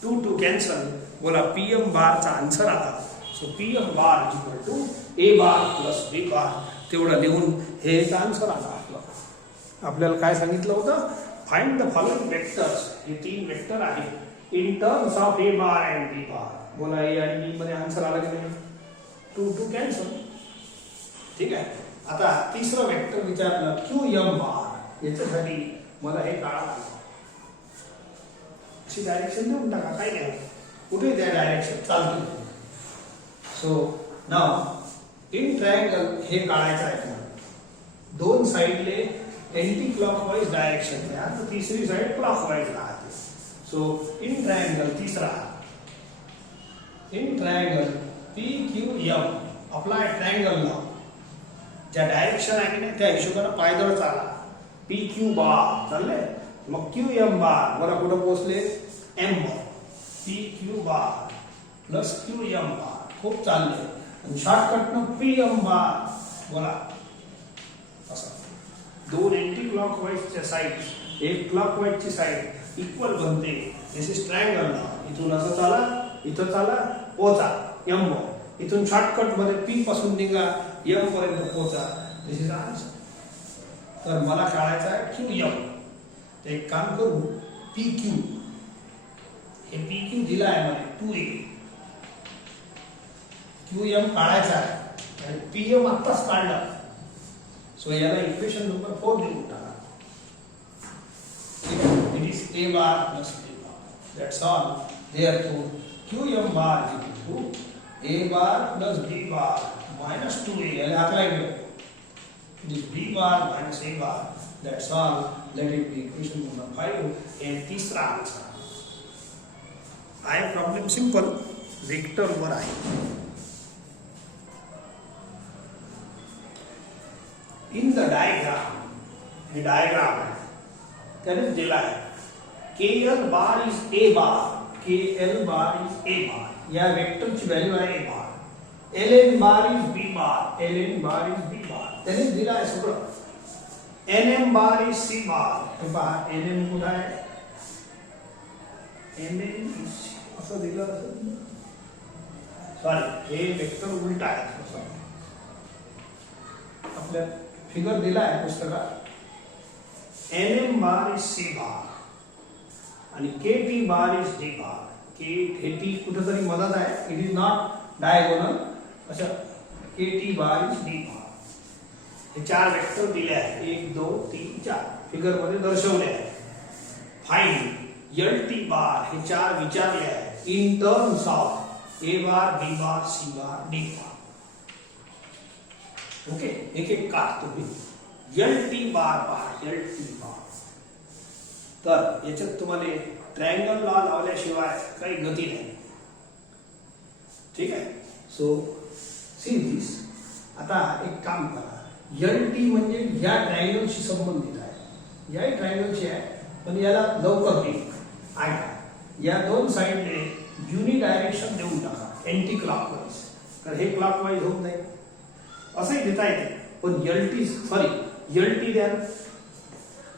2 cancel. बोला PM बार चा आन्सर आला. So PM bar is equal to A bar plus B bar. तेवढं लिहून हे एक आन्सर आला. आपल्याला काय सांगितलं होतं फाइंड द फॉलोइंग वेक्टर्स. हे 3 वेक्टर आहेत in terms of A bar and B बार. बोला A आणि B मध्ये आन्सर आला की नाही. 2 कॅन्सल. ठीक आहे. आता तिसरं वेक्टर विचारलं QM बार. याच्यासाठी मला हे काढावं. अशी डायरेक्शन देऊन टाका काही नाही. कुठे द्या डायरेक्शन चालतो. सो नाव इन ट्रायंगल हे काढायचं आहे. दोन साइडले एंटी क्लॉकवाइज डायरेक्शन द्या तर तिसरी साइड क्लॉकवाइज राहते. सो इन ट्रायंगल तिसरा. In triangle PQM apply triangle law. ज्या डायरेक्शन आहे की नाही त्या हिशोबाने पायदळ चाला. PQ बार चालले. मग QM बार मला कुठं पोहोचले M वर. PQ बार प्लस QM बार. खूप चालले. आणि शॉर्टकट न PM बार बोला असं. दोन एंटी क्लॉकवाइजच्या साइड एक क्लॉकवाइजची साइड इक्वल बनते. दिस इज ट्रायंगल लॉ. इथून असं चाला इथं चाला पोचा M वर. इथून शॉर्टकट मध्ये P पासून निघा M पर्यंत पोचा. दिस इज आन्सर. तर मला काढायचा आहे QM. एक काम करू PQ. हे PQ दिला आहे मला 2A. QM काढायचा आहे आणि PM आत्ताच काढला. सो याला इक्वेशन नंबर 4 लिहून टाका. It is A bar plus B bar. That's all. Therefore, QM bar is equal to A bar plus B bar minus 2A. यानी अप्लाई करो. It is B bar minus A bar. That's all. Let it be equation number 5 and तीसरा answer. I problem simple. Vector वर आहे. In the diagram, हे डायग्राम आहे. त्याने दिला आहे KL bar is A bar. KL bar is A bar. या वेक्टरची व्हॅल्यू आहे A bar. LN bar is B bar. LN bar is B bar. त्याने दिला आहे सगळं. NM bar is C bar. हे पहा NM कुठे आहे? NM is असं दिलं असेल. सॉरी हे वेक्टर उलटा आहे. आपल्या फिगर दिला आहे पुस्तकात. NM bar is C bar आणि KT bar is D bar. KT कुठेतरी मदत आहे. It is not diagonal. अच्छा KT bar is D bar. हे चार वेक्टर दिले आहेत. 1 2 3 4 फिगर मध्ये दर्शवले आहे. फाइंड LT bar हे चार विचारले आहे in terms of A bar B bar C bar D bar. Okay एक एक का तुम्ही LT bar पहा. LT bar तर याच्यात तुम्हाला ट्रायंगल लॉ लावल्याशिवाय काही गती नाही. ठीक आहे. So see this. आता एक काम करा. LT म्हणजे या ट्रायंगलशी संबंधित आहे. या ट्रायंगलची आहे पण याला लवकर घे. ऐका या दोन साइडने युनि डायरेक्शन देऊन टाका एंटी क्लॉकवाइज. तर हे क्लॉकवाइज होत नाही. असंही देता येते पण LT द्या.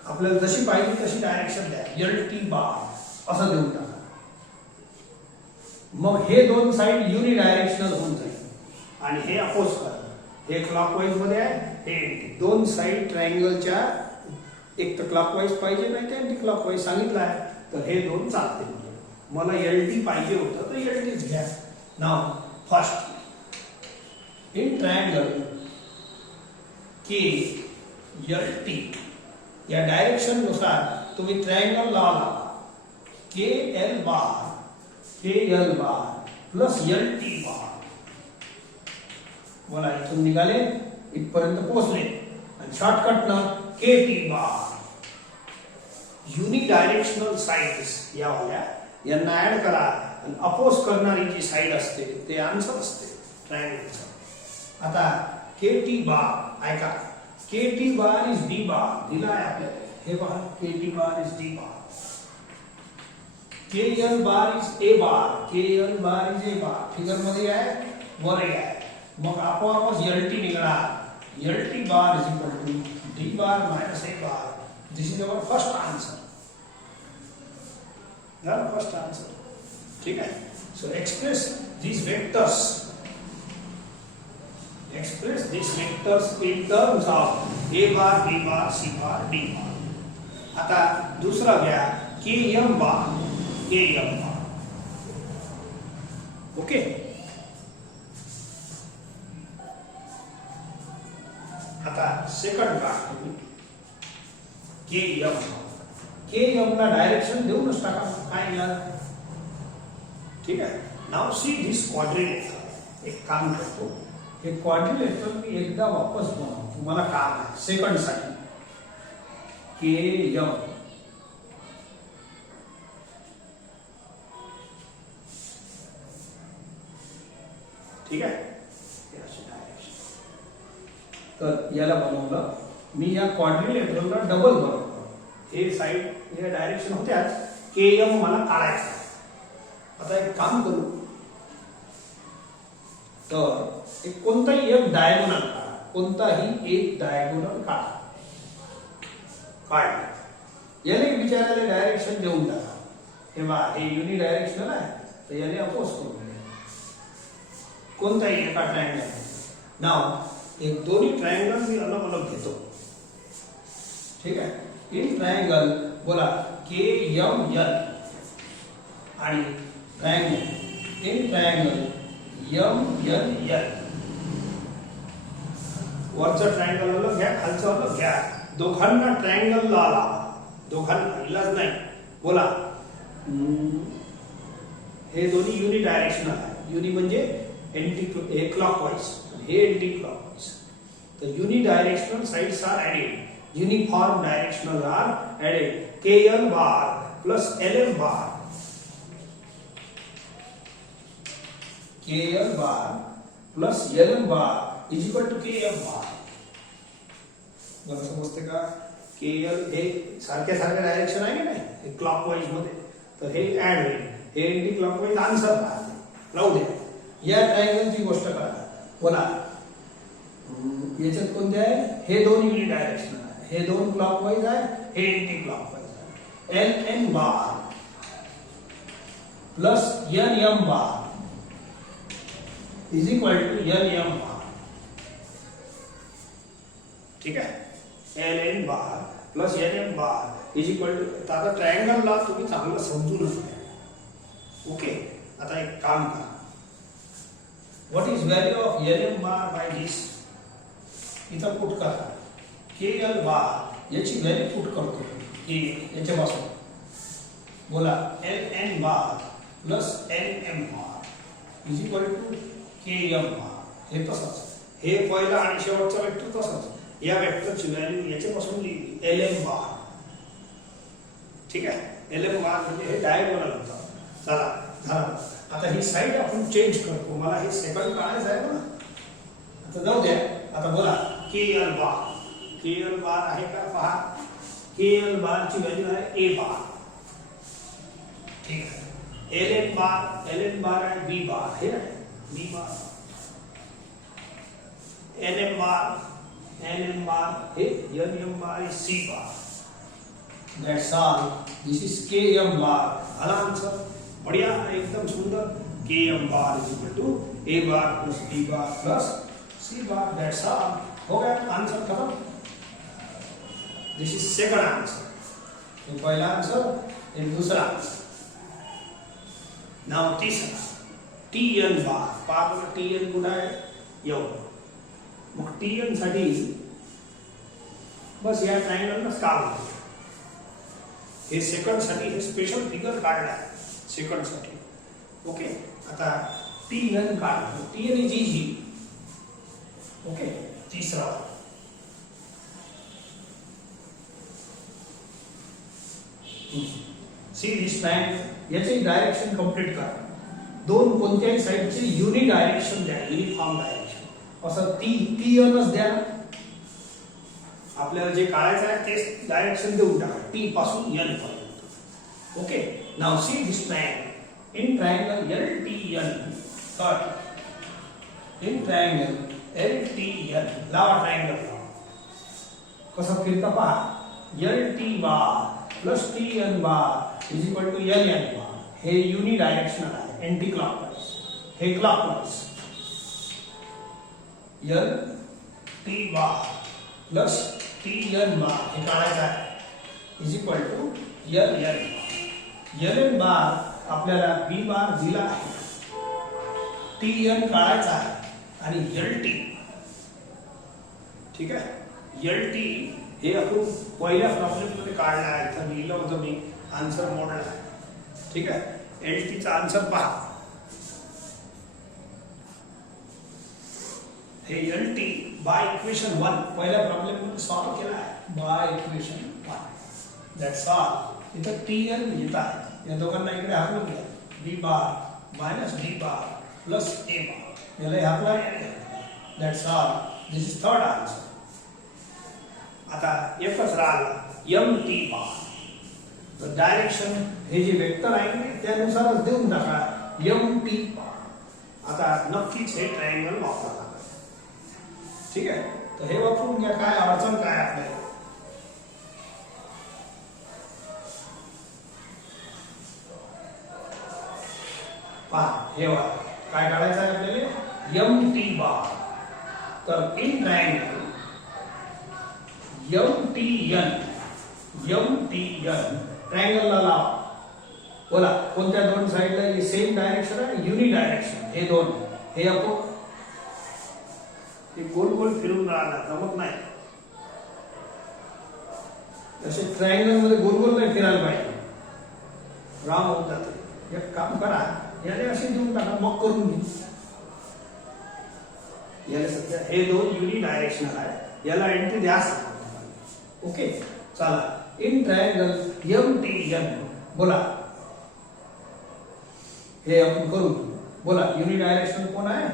आपल्याला जशी पाहिजे तशी डायरेक्शन द्या. LT बार असं देऊन टाका. मग हे दोन साइड युनि डायरेक्शनल होऊन जाईल आणि हे अपोज करा. हे क्लॉकवाइज मध्ये आहे. हे दोन साइड ट्रायंगलच्या एक तर क्लॉकवाइज पाहिजे नाही तर अँटी क्लॉकवाइज सांगितलं आहे. तर हे दोन चालते. मला LT पाहिजे होतं तर LTच घ्या. नाव फर्स्ट इन ट्रायंगल KLT या डायरेक्शन नुसार तुम्ही ट्रायंगल लॉ लावा. KL बार प्लस LT बार. बोला इथून निघाले इथपर्यंत पोहोचले आणि शॉर्टकट न KT बार. युनि डायरेक्शनल साइड्स या वाल्या यांना ऍड करा आणि अपोज करणारी जी साइड असते ते आन्सर असते ट्रायंगलचं. आता KT बार ऐका. KT bar is D bar दिला आहे आपल्याला. हे पहा KT bar is D bar. KL bar is A bar. KL bar is A bar. Figure मध्ये आहे वर आहे. मग आपोआपच LT निघणार. LT bar is equal to D bar minus A bar. This is our first answer. First answer. ठीक है. So express these vectors in terms of A bar B bar C bar D bar. आता दूसरा घ्या KM bar. ओके. आता सेकंड पार्ट KM ला डायरेक्शन देऊनच टाका. काय यार. ठीक आहे. नाउ सी दिस क्वाड्रिलेटरल. एक काम करतो. हे क्वाड्रिलेटरल मी एकदा वापस बनवतो. तुम्हाला काम आहे सेकंड साठी KM. ठीक आहे. तर याला बनवलं मी. या क्वाड्रिलेटरलला डबल बनवतो. हे साइड या डायरेक्शन होत्याच. KM मला काढायचं. आता एक काम करू. तर एक कोणताही एक डायगोनल काढा. कोणताही एक डायगोनल काढा. याने विचारायला डायरेक्शन देऊन टाका. तेव्हा हे युनि डायरेक्शनल आहे तर याने अपोज करून द्या. कोणताही एका ट्रायंगल. नाव एक दोन्ही ट्रायंगल मी अलग अलग घेतो. ठीक आहे. इन ट्रायंगल बोला KML आणि ट्रायंगल इन ट्रायंगल MNL. वरचं ट्रायंगल अलग घ्या खालचं अलग घ्या. दोघांना ट्रायंगल लावा. दोघांना इलाज नाही. बोला. हे दोन्ही युनि डायरेक्शनल आहे. युनि म्हणजे एंटी क्लॉकवाइज, हे एंटी क्लॉकवाइज. तर unidirectional sides are added, uniform directional are added. KL bar plus LM bar, KL bar plus LM bar is equal to KM bar. बरं समजते का? KL हे सारख्या डायरेक्शन आहे की नाही क्लॉकवाइज मध्ये, तर हे ऍड होईल. हे एंटी क्लॉकवाइज आन्सर राहते. राहू दे. या ट्रायंगलची गोष्ट करा. बोला याच्यात कोणते आहे? हे दोन युनि डायरेक्शन आहे, हे दोन क्लॉकवाइज आहे, हे एंटी क्लॉकवाइज आहे. LN bar plus NM bar is equal to NM bar. ठीक आहे. LN bar plus NM bar is equal to. आता ट्रायंगलला तुम्ही चांगलं समजून घ्या. ओके. आता एक काम करा. What is value of LM bar by this? इथं पुट करा. KL बार याची व्हॅल्यू पुट करतो की याच्यापासून. बोला LN bar plus NM bar is equal to KM bar. हे तसंच, हे पहिला आणि शेवटचा वेक्टर तसंच. या वेक्टरची व्हॅल्यू याच्यापासून लिहिली LM बार. ठीक आहे. LM बार म्हणजे हे डायगोनल होतं. चला झालं. आता ही साइड आपण चेंज करतो. मला हे सेकंड काढायचं आहे ना. आता जाऊ द्या. आता बोला KL बार. KL बार आहे का पहा. KL बार ची व्हॅल्यू आहे A बार. ठीक आहे. LN बार आहे B बार. हे आहे B बार. NM बार हे NM bar is C bar. That's all. This is KM बार. आला आंसर. बढ़िया, एकदम सुंदर. KM bar is equal to A bar plus B bar plus C bar. That's all. हो गया आंसर खत्म. This is second answer. तो पहला आंसर, एक दूसरा आंसर. नाउ तीसरा TN बार. पाहा TN कुठे आहे? एवढं. मग TN साठी बस या ट्रायंगललाच काम आहे. हे सेकंड साठी हे स्पेशल फिगर काढला आहे सेकंड साठी. ओके. आता TN काढतो. TN is easy. ओके. तीसरा सी दिस ट्रायंगल. याचे डायरेक्शन कंप्लीट करा. दोन कोणत्याही साइडचे युनि डायरेक्शन द्या, युनिफॉर्म डायरेक्शन. असं TNच द्या. आपल्याला जे काढायचं आहे तेच डायरेक्शन देऊन टाका. T पासून N पर्यंत. Okay. Now see this triangle. In triangle LTN cut. In triangle LTN लावा ट्रायंगल. कसं फिरतं पहा. LT bar plus TN bar is equal to NN bar. हे युनि डायरेक्शनल आहे, एंटी क्लॉकवाइज. हे clockwise. LT bar plus TN bar हे काढायचं आहे is equal to LN bar. LN bar आपल्याला B बार दिला आहे. TN काढायचा आहे आणि LT. ठीक आहे. LT हे आपण पहिल्या प्रॉब्लेम मध्ये काढला आहे. इथं लिहिलं होतं मी, आन्सर मोडला आहे. ठीक आहे. LT चा आन्सर पहा. हे LT बाय इक्वेशन 1 पहिल्या प्रॉब्लेम मध्ये सॉल्व केला आहे. Bye equation 1. That's all. इथं TN येत आहे. या दोघांना इकडे हाकलून घ्या. B bar minus D bar plus A bar. याला हाकला. That's all. This is third answer. आता एकच राहिला MT बार. तर डायरेक्शन हे जे वेक्टर आहे ना त्यानुसारच देऊन टाका MT बार. आता नक्कीच हे ट्रायंगल वापरा. ठीक आहे. तर हे वापरून घ्या. काय अडचण काय आपल्याला? पहा हे काय काढायचं आहे आपल्याला? MT बार. तर इन ट्रायंगल MTN ट्रायंगलला लावा. बोला कोणत्या दोन साइडला सेम डायरेक्शन आहे, युनि डायरेक्शन. हे दोन हे आपण गोल गोल फिरून राहिला जमत नाही. जसे ट्रायंगल मध्ये गोल गोल नाही फिरायला पाहिजे. राम होऊन जाते. एक काम करा, याने असे देऊन टाका, मग करून घे. याला सध्या हे दोन युनि डायरेक्शनल आहे, याला एंट्री द्या. ओके, चला. इन ट्रायंगल MTN बोला, हे आपण करू. बोला, युनि डायरेक्शनल कोण आहे?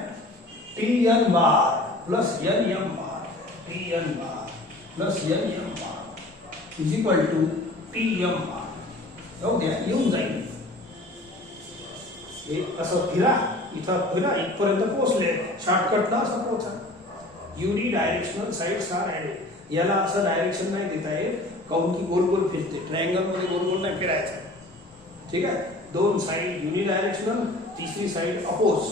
TN bar plus NM bar, TN bar plus NM bar is equal to TM bar. जाऊ द्या, येऊन जाईल. हे असं फिरा, इथं फिरा, इथपर्यंत पोहोचले. शॉर्टकटला असं पोहोचा. युनि डायरेक्शनल साइड्स आर ॲडेड. याला असं डायरेक्शन नाही देता येत, काऊन की गोल गोल फिरते. ट्रायंगल मध्ये गोल गोल नाही फिरायचं. ठीक आहे, दोन साइड युनि डायरेक्शनल, तिसरी साइड अपोज.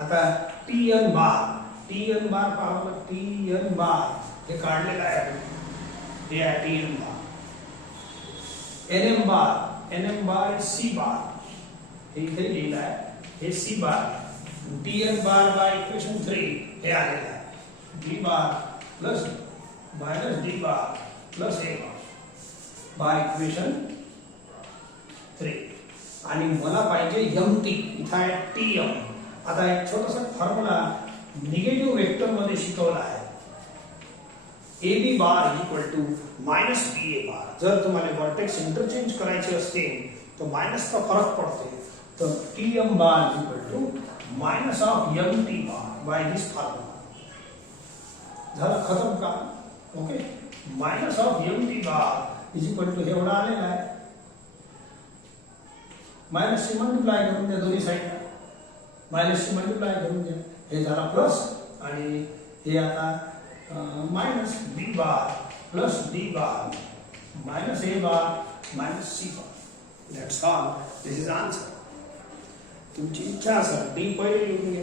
आता TN बार, TN बार पाहू. TN बार हे काढलेलं आहे, हे आहे TN बार. NM बार, NM बार C बार, हे इथे लिहिलं आहे, हे C bar. TN bar by equation 3 हे आलेलं आहे. D bar plus minus D bar plus A bar by equation 3. आणि मला पाहिजे MT, इथं आहे TM. आता एक छोटासा फॉर्म्युला निगेटिव्ह वेक्टर मध्ये शिकवला आहे. AB bar is equal to minus BA bar. जर तुम्हाला व्हर्टेक्स इंटरचेंज करायचे असतील तर मायनसचा फरक पडते. तर TM bar is equal to minus of MT bar by this formula. झालं, खतम का? Okay, minus of MT bar is equal to हे एवढा आलेला आहे. मायनस ची मल्टिप्लाय करून द्या दोन्ही साईडला. मायनस ची मल्टिप्लाय करून द्या. हे झाला प्लस आणि हे आता minus B bar plus D bar minus A bar minus C bar. That's all. This is answer. तुमची इच्छा असेल D पहिले लिहून घ्या.